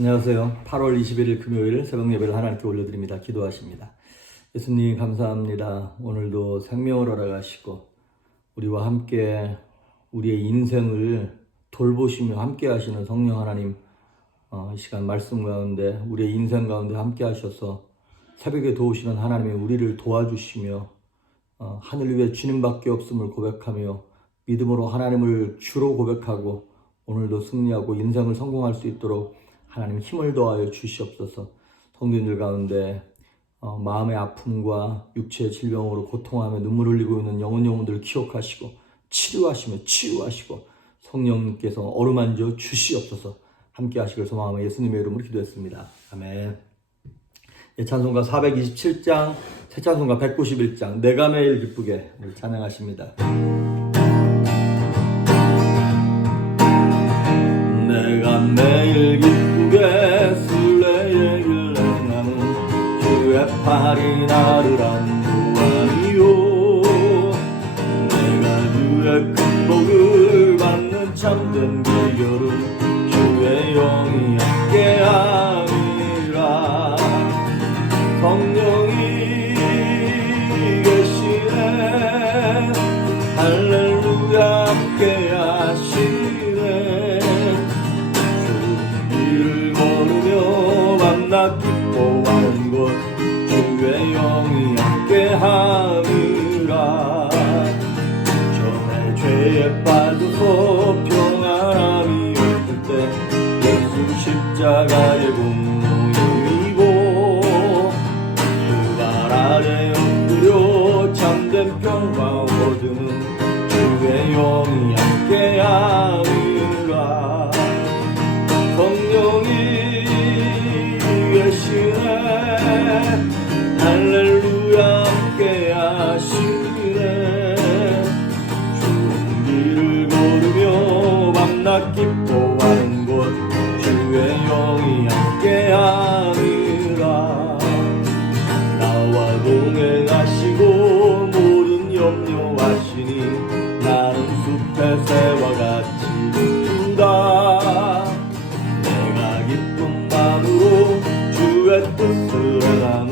안녕하세요. 8월 21일 금요일 새벽 예배를 하나님께 올려드립니다. 기도하십니다. 예수님 감사합니다. 오늘도 생명을 허락하시고 우리와 함께 우리의 인생을 돌보시며 함께 하시는 성령 하나님, 이 시간 말씀 가운데 우리의 인생 가운데 함께 하셔서 새벽에 도우시는 하나님이 우리를 도와주시며 하늘 위에 주님밖에 없음을 고백하며 믿음으로 하나님을 주로 고백하고 오늘도 승리하고 인생을 성공할 수 있도록 하나님 힘을 더하여 주시옵소서. 성도님들 가운데 마음의 아픔과 육체의 질병으로 고통하며 눈물 흘리고 있는 영혼들을 기억하시고 치료하시며 치유하시고 성령님께서 어루만져 주시옵소서. 함께 하시길 소망하며 예수님의 이름으로 기도했습니다. 아멘. 찬송가 427장, 새 찬송가 191장, 내가 매일 기쁘게 찬양하십니다. 내가 매일 기쁘게 순례의 길 행하는 주의 팔이 나를 안보하리요. 내가 주의 큰 복을 받는 참된 비결은 주의 영이 함께함이라. 성령이 계시네, 할렐루야 함께하시네. 주의 길을 걸으며 만나 기뻐하는 것 주의 영이 함께함이라. 전에 죄에 빠져서 평안함이 없을 때 예수 십자가의 공로이고 그 발 아래 엎드려 참된 평화 얻으는 주의 영이 함께함이라. 성령이 계시네, 할렐루야 함께하시네. 좋은 길을 걸으며 밤낮 기뻐하는 것 주의 영이 함께함이라. 나와 동행하시고 모든 염려하시니 나는 숲의 새와 같이 기쁘다. 내가 기쁜 마음으로 주의 뜻을 행하는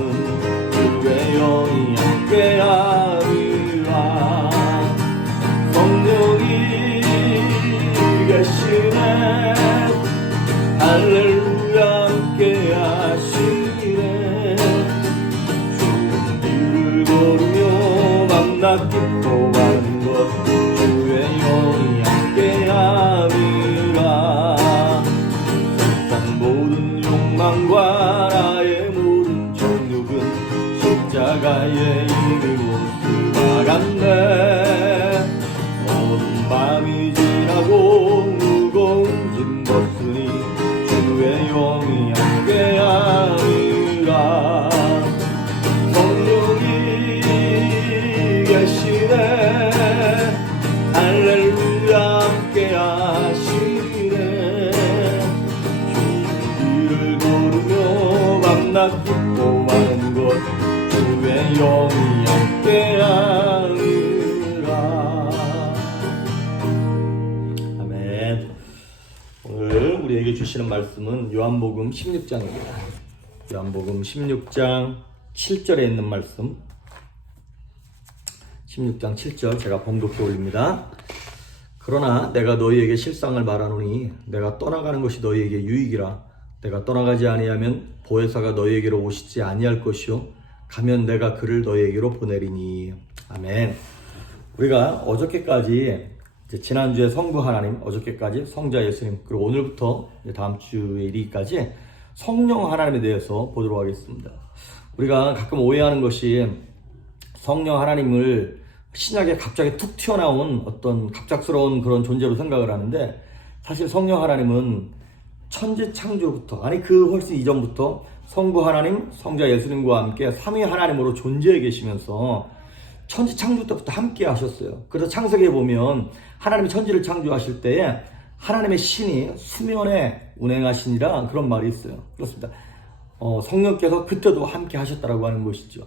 주의 영이 함께함이라. 성령이 계시네, 할렐루야 함께하시네. 좋은 길을 걸으며 밤낮 기뻐하는 것 주의 영이 함께함이라. 세상 모든 욕망과 나의 모든 정욕은 십자가에 이미 못을 박았네. 어두운 밤이 지나고 무거운 짐 벗으니 주의 영이 함께함이라. 성령이 계시네, 할렐루야 함께하시네. 좋은 길을 걸으며 밤낮 기뻐하는 것 주의 영이 함께하니라. 아멘. 오늘 우리에게 주시는 말씀은 요한복음 16장입니다. 요한복음 16장 7절에 있는 말씀, 16장 7절 제가 봉독해 올립니다. 그러나 내가 너희에게 실상을 말하노니 내가 떠나가는 것이 너희에게 유익이라. 내가 떠나가지 아니하면 보혜사가 너희에게로 오시지 아니할 것이요 가면 내가 그를 너희에게로 보내리니. 아멘. 우리가 어저께까지 지난주에 성부 하나님, 어저께까지 성자 예수님, 그리고 오늘부터 다음 주에 이르기까지 성령 하나님에 대해서 보도록 하겠습니다. 우리가 가끔 오해하는 것이 성령 하나님을 신약에 갑자기 툭 튀어나온 어떤 갑작스러운 그런 존재로 생각을 하는데, 사실 성령 하나님은 천지 창조부터, 아니 그 훨씬 이전부터 성부 하나님, 성자 예수님과 함께 삼위 하나님으로 존재해 계시면서 천지 창조 때부터 함께 하셨어요. 그래서 창세기에 보면 하나님이 천지를 창조하실 때에 하나님의 신이 수면에 운행하시니라 그런 말이 있어요. 그렇습니다. 성령께서 그때도 함께 하셨다라고 하는 것이죠.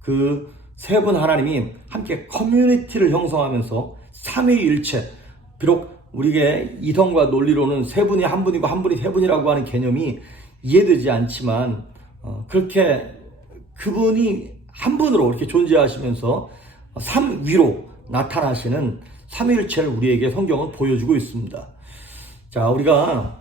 그 세 분 하나님이 함께 커뮤니티를 형성하면서 삼위일체, 비록 우리의 이성과 논리로는 세 분이 한 분이고 한 분이 세 분이라고 하는 개념이 이해되지 않지만 그렇게 그분이 한 분으로 이렇게 존재하시면서 삼위로 나타나시는 삼위일체를 우리에게 성경은 보여주고 있습니다. 자, 우리가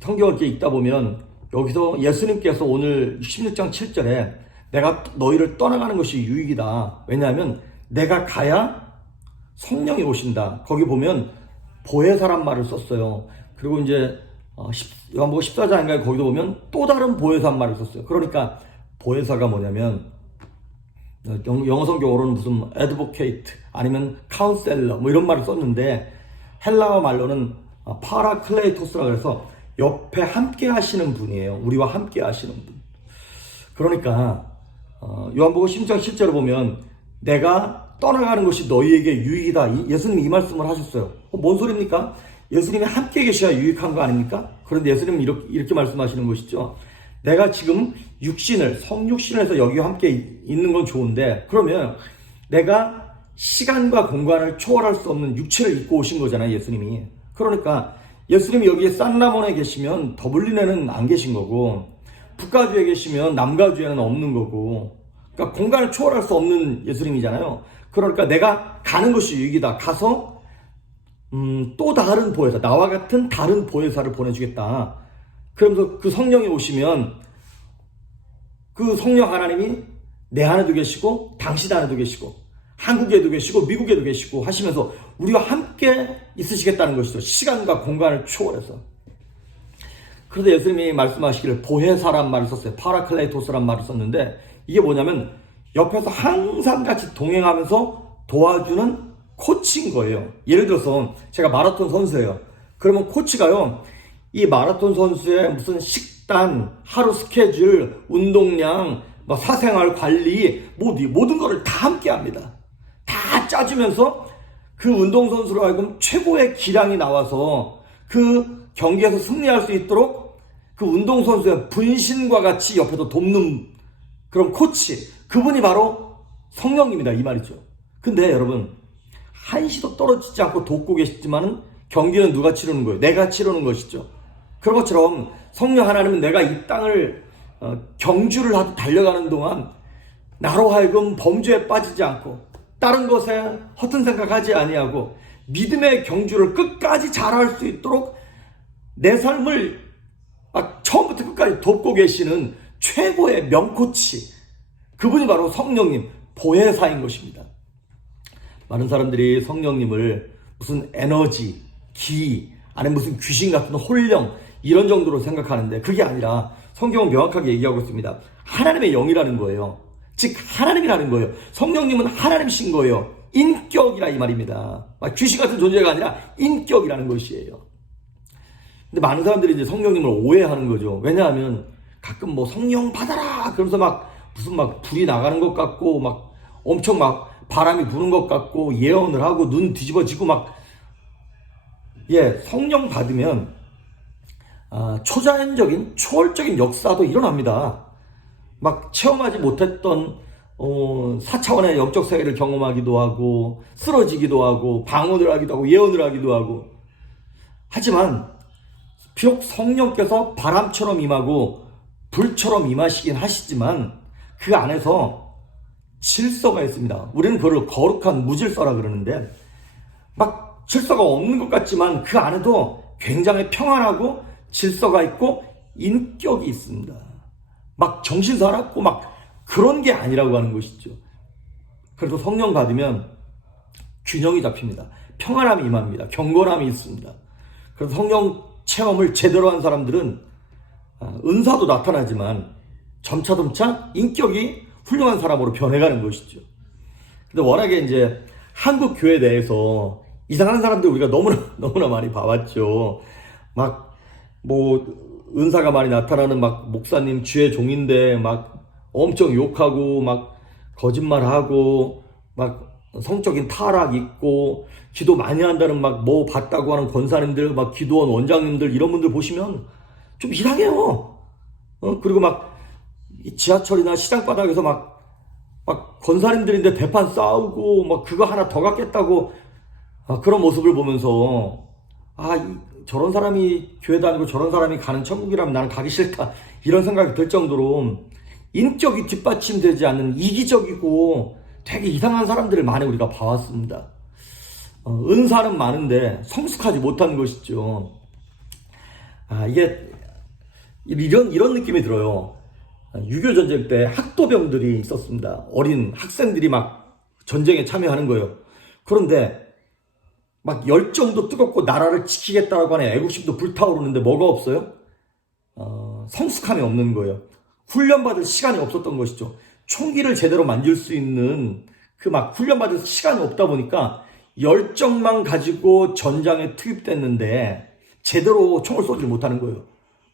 성경을 이렇게 읽다 보면 여기서 예수님께서 오늘 16장 7절에 내가 너희를 떠나가는 것이 유익이다. 왜냐하면 내가 가야 성령이 오신다. 거기 보면 보혜사란 말을 썼어요. 그리고 이제 요한복음 14장인가에 거기도 보면 또 다른 보혜사란 말을 썼어요. 그러니까 보혜사가 뭐냐면 영어 성경으로는 무슨 advocate 아니면 counselor 뭐 이런 말을 썼는데 헬라어 말로는 파라클레이토스라 그래서 옆에 함께 하시는 분이에요. 우리와 함께 하시는 분. 그러니까 요한복음 16장 7절을 보면 내가 떠나가는 것이 너희에게 유익이다. 예수님이 이 말씀을 하셨어요. 뭔 소리입니까? 예수님이 함께 계셔야 유익한 거 아닙니까? 그런데 예수님은 이렇게 말씀하시는 것이죠. 내가 지금 성육신을 해서 여기와 함께 있는 건 좋은데 그러면 내가 시간과 공간을 초월할 수 없는 육체를 입고 오신 거잖아요, 예수님이. 그러니까 예수님이 여기에 산라몬에 계시면 더블린에는 안 계신 거고 북가주에 계시면 남가주에는 없는 거고 그러니까 공간을 초월할 수 없는 예수님이잖아요. 그러니까 내가 가는 것이 유익이다. 가서 또 다른 보혜사, 나와 같은 다른 보혜사를 보내주겠다. 그러면서 그 성령이 오시면 그 성령 하나님이 내 안에도 계시고 당신 안에도 계시고 한국에도 계시고 미국에도 계시고 하시면서 우리와 함께 있으시겠다는 것이죠. 시간과 공간을 초월해서. 그래서 예수님이 말씀하시기를 보혜사란 말을 썼어요. 파라클레이토스란 말을 썼는데 이게 뭐냐면 옆에서 항상 같이 동행하면서 도와주는 코치인 거예요. 예를 들어서 제가 마라톤 선수예요. 그러면 코치가요, 이 마라톤 선수의 무슨 식단, 하루 스케줄, 운동량, 사생활 관리, 모든 거를 다 함께 합니다. 다 짜주면서 그 운동선수로 하여금 최고의 기량이 나와서 그 경기에서 승리할 수 있도록 그 운동선수의 분신과 같이 옆에서 돕는 그런 코치, 그분이 바로 성령님이다 이 말이죠. 근데 여러분 한시도 떨어지지 않고 돕고 계시지만은 경기는 누가 치르는 거예요? 내가 치르는 것이죠. 그런 것처럼 성령 하나님은 내가 이 땅을 경주를 하듯 달려가는 동안 나로 하여금 범죄에 빠지지 않고 다른 것에 허튼 생각하지 아니하고 믿음의 경주를 끝까지 잘할 수 있도록 내 삶을 처음부터 끝까지 돕고 계시는 최고의 명코치, 그분이 바로 성령님, 보혜사인 것입니다. 많은 사람들이 성령님을 무슨 에너지, 기, 아니면 무슨 귀신 같은 혼령 이런 정도로 생각하는데 그게 아니라 성경은 명확하게 얘기하고 있습니다. 하나님의 영이라는 거예요. 즉 하나님이라는 거예요. 성령님은 하나님이신 거예요. 인격이라 이 말입니다. 귀신 같은 존재가 아니라 인격이라는 것이에요. 근데 많은 사람들이 이제 성령님을 오해하는 거죠. 왜냐하면 가끔 성령 받아라 그러면서 무슨 불이 나가는 것 같고 엄청 바람이 부는 것 같고 예언을 하고 눈 뒤집어지고 성령 받으면 초자연적인 초월적인 역사도 일어납니다. 체험하지 못했던 4차원의 영적 세계를 경험하기도 하고 쓰러지기도 하고 방언을 하기도 하고 예언을 하기도 하고. 하지만 비록 성령께서 바람처럼 임하고 불처럼 임하시긴 하시지만 그 안에서 질서가 있습니다. 우리는 그걸 거룩한 무질서라 그러는데 질서가 없는 것 같지만 그 안에도 굉장히 평안하고 질서가 있고 인격이 있습니다. 정신 사납고 그런 게 아니라고 하는 것이죠. 그래서 성령 받으면 균형이 잡힙니다. 평안함이 임합니다. 경건함이 있습니다. 그래서 성령 체험을 제대로 한 사람들은 은사도 나타나지만 점차 인격이 훌륭한 사람으로 변해가는 것이죠. 근데 워낙에 이제 한국 교회 내에서 이상한 사람들 우리가 너무나 많이 봐왔죠. 은사가 많이 나타나는 목사님 주의 종인데 엄청 욕하고 거짓말하고 성적인 타락 있고 기도 많이 한다는 봤다고 하는 권사님들 기도원 원장님들 이런 분들 보시면 좀 이상해요. 그리고 지하철이나 시장 바닥에서 권사님들인데 대판 싸우고 그거 하나 더 갖겠다고 그런 모습을 보면서 저런 사람이 교회 다니고 저런 사람이 가는 천국이라면 나는 가기 싫다, 이런 생각이 들 정도로 인격이 뒷받침되지 않는 이기적이고 되게 이상한 사람들을 많이 우리가 봐왔습니다. 은사는 많은데 성숙하지 못한 것이죠. 이게 이런 느낌이 들어요. 6.25 전쟁 때 학도병들이 있었습니다. 어린 학생들이 막 전쟁에 참여하는 거예요. 그런데 막 열정도 뜨겁고 나라를 지키겠다라고 하는 애국심도 불타오르는데 뭐가 없어요? 성숙함이 없는 거예요. 훈련받을 시간이 없었던 것이죠. 총기를 제대로 만질 수 있는 그 막 훈련받을 시간이 없다 보니까 열정만 가지고 전장에 투입됐는데 제대로 총을 쏘지 못하는 거예요.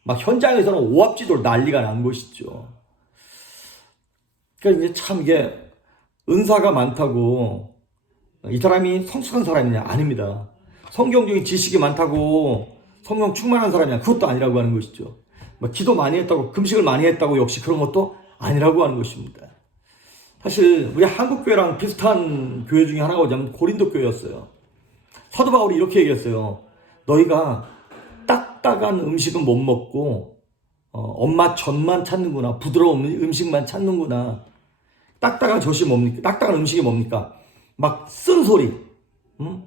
막 현장에서는 오합지졸 난리가 난 것이죠. 그러니까 이제 참 이게 은사가 많다고 이 사람이 성숙한 사람이냐? 아닙니다. 성경적인 지식이 많다고 성령 충만한 사람이냐? 그것도 아니라고 하는 것이죠. 뭐 기도 많이 했다고, 금식을 많이 했다고 역시 그런 것도 아니라고 하는 것입니다. 사실 우리 한국교회랑 비슷한 교회 중에 하나가 뭐냐면 고린도 교회였어요. 사도 바울이 이렇게 얘기했어요. 너희가 딱딱한 음식은 못 먹고 엄마 젖만 찾는구나. 부드러운 음식만 찾는구나. 딱딱한 젖이 뭡니까? 딱딱한 음식이 뭡니까? 막 쓴소리,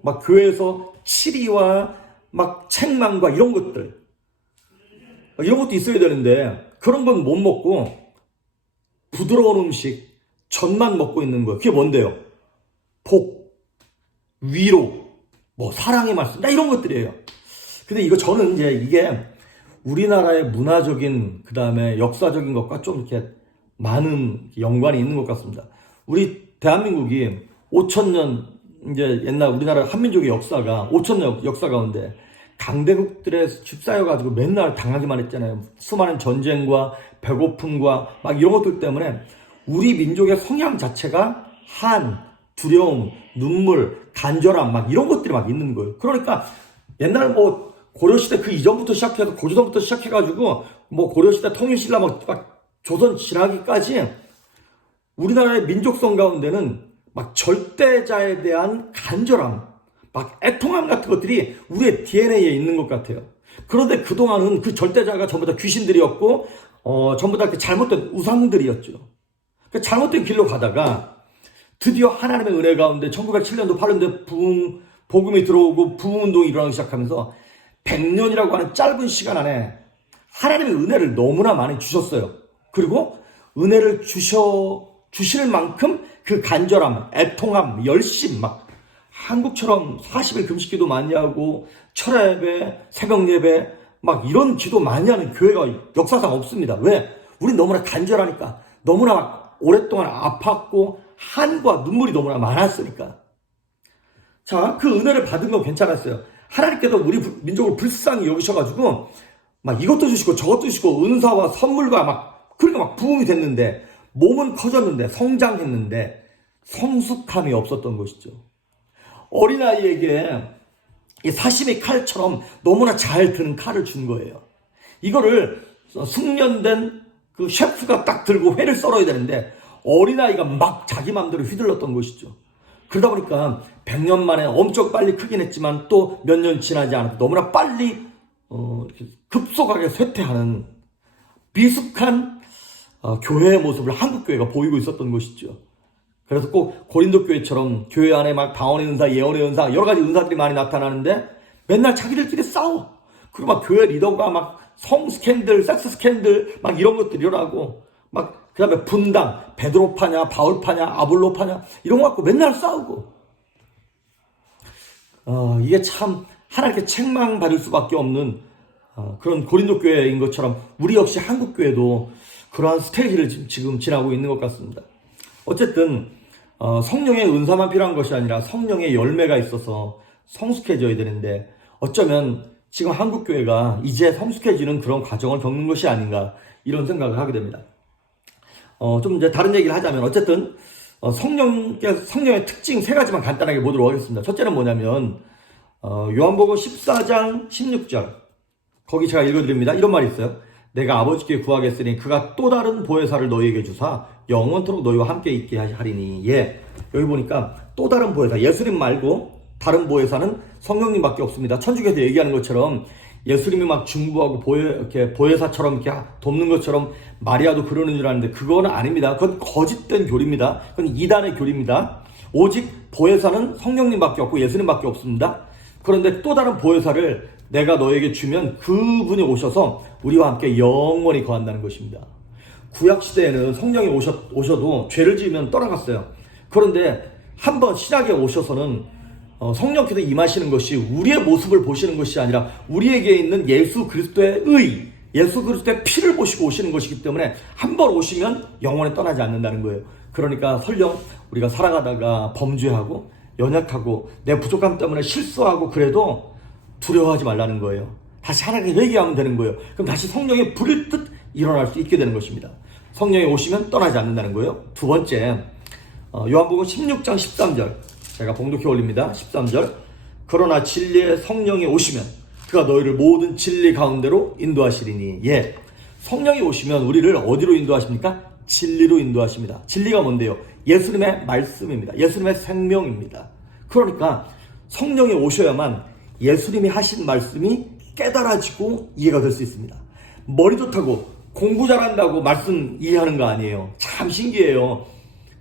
막 교회에서 치리와 막 책망과 이런 것들, 이런 것도 있어야 되는데 그런 건 못 먹고 부드러운 음식, 젖만 먹고 있는 거예요. 그게 뭔데요? 복, 위로, 뭐 사랑의 말씀, 이런 것들이에요. 근데 저는 이제 이게 우리나라의 문화적인 그 다음에 역사적인 것과 좀 이렇게 많은 연관이 있는 것 같습니다. 우리 대한민국이 5,000년 이제 옛날 우리나라 한민족의 역사가 5,000년 역사 가운데 강대국들에 휩싸여가지고 맨날 당하기만 했잖아요. 수많은 전쟁과 배고픔과 막 이런 것들 때문에 우리 민족의 성향 자체가 한, 두려움, 눈물, 간절함 막 이런 것들이 막 있는 거예요. 그러니까 옛날 뭐 고려시대 그 이전부터 시작해서 고조선부터 시작해가지고 뭐 고려시대 통일신라 막 조선 지나기까지 우리나라의 민족성 가운데는 막 절대자에 대한 간절함, 막 애통함 같은 것들이 우리의 DNA에 있는 것 같아요. 그런데 그동안은 그 절대자가 전부 다 귀신들이었고, 전부 다 그 잘못된 우상들이었죠. 그 잘못된 길로 가다가 드디어 하나님의 은혜 가운데 1907년도 8년도에 복음이 들어오고 부흥운동이 일어나기 시작하면서 100년이라고 하는 짧은 시간 안에 하나님의 은혜를 너무나 많이 주셨어요. 그리고 은혜를 주실 만큼 그 간절함, 애통함, 열심, 막 한국처럼 40일 금식기도 많이 하고 철야 예배, 새벽 예배 막 이런 기도 많이 하는 교회가 역사상 없습니다. 왜? 우린 너무나 간절하니까, 너무나 막 오랫동안 아팠고 한과 눈물이 너무나 많았으니까. 자, 그 은혜를 받은 건 괜찮았어요. 하나님께서 우리 민족을 불쌍히 여기셔가지고 막 이것도 주시고 저것도 주시고 은사와 선물과 막 그러니까 막 부흥이 됐는데 몸은 커졌는데 성장했는데 성숙함이 없었던 것이죠. 어린아이에게 이 사시미 칼처럼 너무나 잘 드는 칼을 준 거예요. 이거를 숙련된 그 셰프가 딱 들고 회를 썰어야 되는데 어린아이가 막 자기 마음대로 휘둘렀던 것이죠. 그러다 보니까 100년 만에 엄청 빨리 크긴 했지만 또 몇 년 지나지 않고 너무나 빨리 이렇게 급속하게 쇠퇴하는 미숙한 교회의 모습을 한국교회가 보이고 있었던 것이죠. 그래서 꼭 고린도 교회처럼 교회 안에 막 방언의 은사, 예언의 은사, 여러 가지 은사들이 많이 나타나는데 맨날 자기들끼리 싸워. 그리고 막 교회 리더가 막 성 스캔들, 섹스 스캔들 막 이런 것들이 일어나고 막 그 다음에 분당, 베드로파냐, 바울파냐, 아볼로파냐 이런 거 갖고 맨날 싸우고 이게 참 하나님께 책망받을 수밖에 없는 그런 고린도 교회인 것처럼 우리 역시 한국 교회도 그러한 스테이지를 지금 지나고 있는 것 같습니다. 어쨌든 성령의 은사만 필요한 것이 아니라 성령의 열매가 있어서 성숙해져야 되는데 어쩌면 지금 한국 교회가 이제 성숙해지는 그런 과정을 겪는 것이 아닌가 이런 생각을 하게 됩니다. 좀 이제 다른 얘기를 하자면 어쨌든 성령의 특징 세 가지만 간단하게 보도록 하겠습니다. 첫째는 뭐냐면 요한복음 14장 16절 거기 제가 읽어드립니다. 이런 말이 있어요. 내가 아버지께 구하겠으니 그가 또 다른 보혜사를 너희에게 주사 영원토록 너희와 함께 있게 하리니. 예, 여기 보니까 또 다른 보혜사, 예수님 말고 다른 보혜사는 성령님밖에 없습니다. 천주교에서 얘기하는 것처럼 예수님이 막 중보하고 이렇게 보혜사처럼 이렇게 돕는 것처럼 마리아도 그러는 줄 아는데 그거는 아닙니다. 그건 거짓된 교리입니다. 그건 이단의 교리입니다. 오직 보혜사는 성령님밖에 없고 예수님밖에 없습니다. 그런데 또 다른 보혜사를 내가 너에게 주면 그분이 오셔서 우리와 함께 영원히 거한다는 것입니다. 구약시대에는 성령이 오셔도 죄를 지으면 떠나갔어요. 그런데 한번 신약에 오셔서는 성령께서 임하시는 것이 우리의 모습을 보시는 것이 아니라 우리에게 있는 예수 그리스도의 의, 예수 그리스도의 피를 보시고 오시는 것이기 때문에 한번 오시면 영원히 떠나지 않는다는 거예요. 그러니까 설령 우리가 살아가다가 범죄하고 연약하고 내 부족함 때문에 실수하고 그래도 두려워하지 말라는 거예요. 다시 하나님께 회개하면 되는 거예요. 그럼 다시 성령의 불일 듯 일어날 수 있게 되는 것입니다. 성령이 오시면 떠나지 않는다는 거예요. 두 번째, 요한복음 16장 13절 제가 봉독해 올립니다. 13절 그러나 진리의 성령이 오시면 그가 너희를 모든 진리 가운데로 인도하시리니. 예, 성령이 오시면 우리를 어디로 인도하십니까? 진리로 인도하십니다. 진리가 뭔데요? 예수님의 말씀입니다. 예수님의 생명입니다. 그러니까 성령이 오셔야만 예수님이 하신 말씀이 깨달아지고 이해가 될 수 있습니다. 머리 좋다고 공부 잘한다고 말씀 이해하는 거 아니에요. 참 신기해요.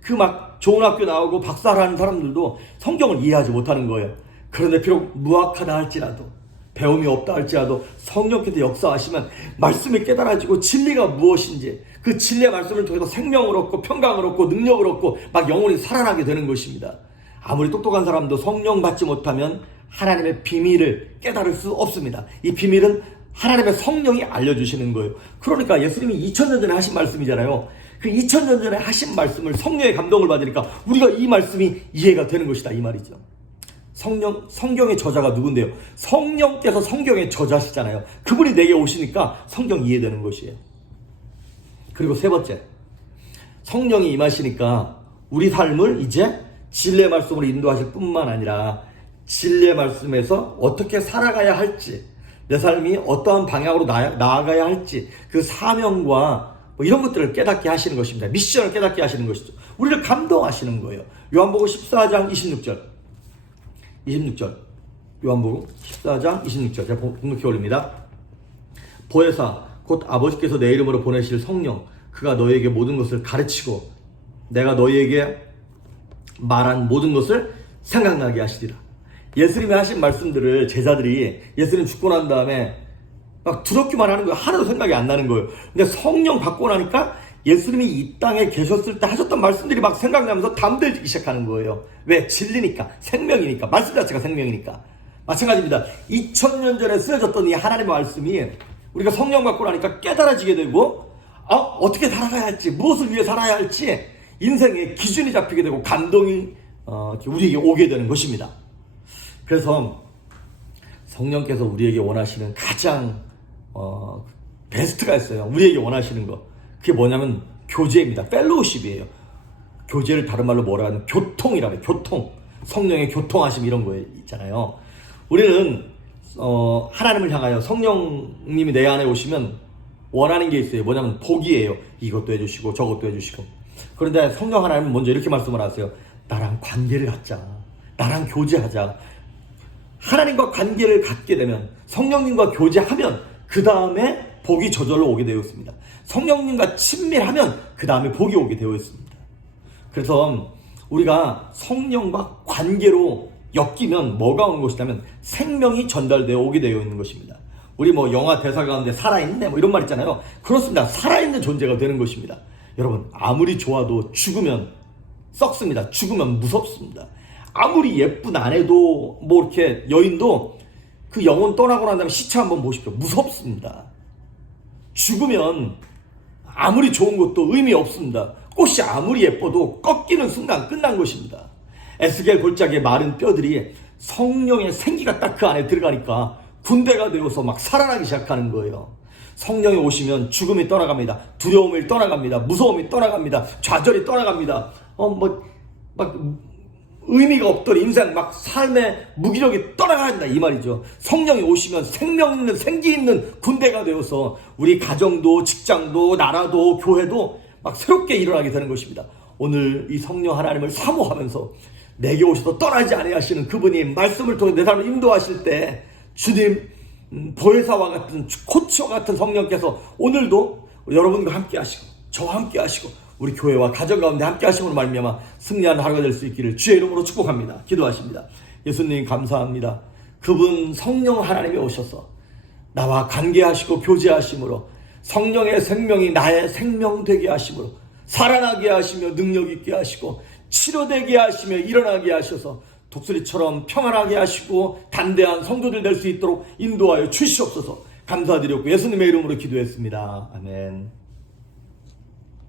그 막 좋은 학교 나오고 박사라는 사람들도 성경을 이해하지 못하는 거예요. 그런데 비록 무학하다 할지라도 배움이 없다 할지라도 성령께서 역사하시면 말씀이 깨달아지고 진리가 무엇인지 그 진리의 말씀을 통해서 생명을 얻고 평강을 얻고 능력을 얻고 막 영혼이 살아나게 되는 것입니다. 아무리 똑똑한 사람도 성령 받지 못하면 하나님의 비밀을 깨달을 수 없습니다. 이 비밀은 하나님의 성령이 알려주시는 거예요. 그러니까 예수님이 2000년 전에 하신 말씀이잖아요. 그 2000년 전에 하신 말씀을 성령의 감동을 받으니까 우리가 이 말씀이 이해가 되는 것이다 이 말이죠. 성경의 저자가 누군데요? 성령께서 성경의 저자시잖아요. 그분이 내게 오시니까 성경 이해되는 것이에요. 그리고 세 번째, 성령이 임하시니까 우리 삶을 이제 진리의 말씀으로 인도하실 뿐만 아니라 진리의 말씀에서 어떻게 살아가야 할지, 내 삶이 어떠한 방향으로 나아가야 할지 그 사명과 이런 것들을 깨닫게 하시는 것입니다. 미션을 깨닫게 하시는 것이죠. 우리를 감동하시는 거예요. 요한복음 14장 26절 요한복음 14장 26절 제가 봉독해 올립니다. 보혜사 곧 아버지께서 내 이름으로 보내실 성령 그가 너희에게 모든 것을 가르치고 내가 너희에게 말한 모든 것을 생각나게 하시리라. 예수님이 하신 말씀들을 제자들이 예수님 죽고 난 다음에 막 두렵기만 하는 거예요. 하나도 생각이 안 나는 거예요. 근데 성령 받고 나니까 예수님이 이 땅에 계셨을 때 하셨던 말씀들이 막 생각나면서 담대해지기 시작하는 거예요. 왜? 진리니까, 생명이니까, 말씀 자체가 생명이니까. 마찬가지입니다. 2000년 전에 쓰여졌던 이 하나님의 말씀이 우리가 성령 받고 나니까 깨달아지게 되고 어떻게 살아가야 할지, 무엇을 위해 살아야 할지 인생의 기준이 잡히게 되고 감동이 우리에게 오게 되는 것입니다. 그래서 성령께서 우리에게 원하시는 가장 베스트가 있어요. 우리에게 원하시는 거. 그게 뭐냐면 교제입니다. 펠로우십이에요. 교제를 다른 말로 뭐라 하면 교통이라고 해요. 교통. 성령의 교통하심 이런 거 있잖아요. 우리는 하나님을 향하여 성령님이 내 안에 오시면 원하는 게 있어요. 뭐냐면 복이에요. 이것도 해주시고 저것도 해주시고. 그런데 성령 하나님은 먼저 이렇게 말씀을 하세요. 나랑 관계를 갖자. 나랑 교제하자. 하나님과 관계를 갖게 되면 성령님과 교제하면 그 다음에 복이 저절로 오게 되어 있습니다. 성령님과 친밀하면 그 다음에 복이 오게 되어 있습니다. 그래서 우리가 성령과 관계로 엮이면 뭐가 오는 것이냐면 생명이 전달되어 오게 되어 있는 것입니다. 우리 영화 대사 가운데 살아있네 이런 말 있잖아요. 그렇습니다. 살아있는 존재가 되는 것입니다. 여러분 아무리 좋아도 죽으면 썩습니다. 죽으면 무섭습니다. 아무리 예쁜 아내도 이렇게 여인도 그 영혼 떠나고 난 다음에 시체 한번 보십시오. 무섭습니다. 죽으면 아무리 좋은 것도 의미 없습니다. 꽃이 아무리 예뻐도 꺾이는 순간 끝난 것입니다. 에스겔 골짜기의 마른 뼈들이 성령의 생기가 딱 그 안에 들어가니까 군대가 되어서 막 살아나기 시작하는 거예요. 성령이 오시면 죽음이 떠나갑니다. 두려움이 떠나갑니다. 무서움이 떠나갑니다. 좌절이 떠나갑니다. 의미가 없던 인생 삶의 무기력이 떠나간다 이 말이죠. 성령이 오시면 생명 있는 생기 있는 군대가 되어서 우리 가정도 직장도 나라도 교회도 새롭게 일어나게 되는 것입니다. 오늘 이 성령 하나님을 사모하면서 내게 오셔서 떠나지 아니하시는 그분이 말씀을 통해 내 삶을 인도하실 때 주님 보혜사와 같은 코치와 같은 성령께서 오늘도 여러분과 함께 하시고 저와 함께 하시고 우리 교회와 가정 가운데 함께 하심으로 말미암아 승리하는 하루가 될 수 있기를 주의 이름으로 축복합니다. 기도하십니다. 예수님 감사합니다. 그분 성령 하나님이 오셔서 나와 관계하시고 교제하심으로 성령의 생명이 나의 생명 되게 하심으로 살아나게 하시며 능력 있게 하시고 치료되게 하시며 일어나게 하셔서 독수리처럼 평안하게 하시고 담대한 성도들 될 수 있도록 인도하여 주시옵소서. 감사드렸고 예수님의 이름으로 기도했습니다. 아멘.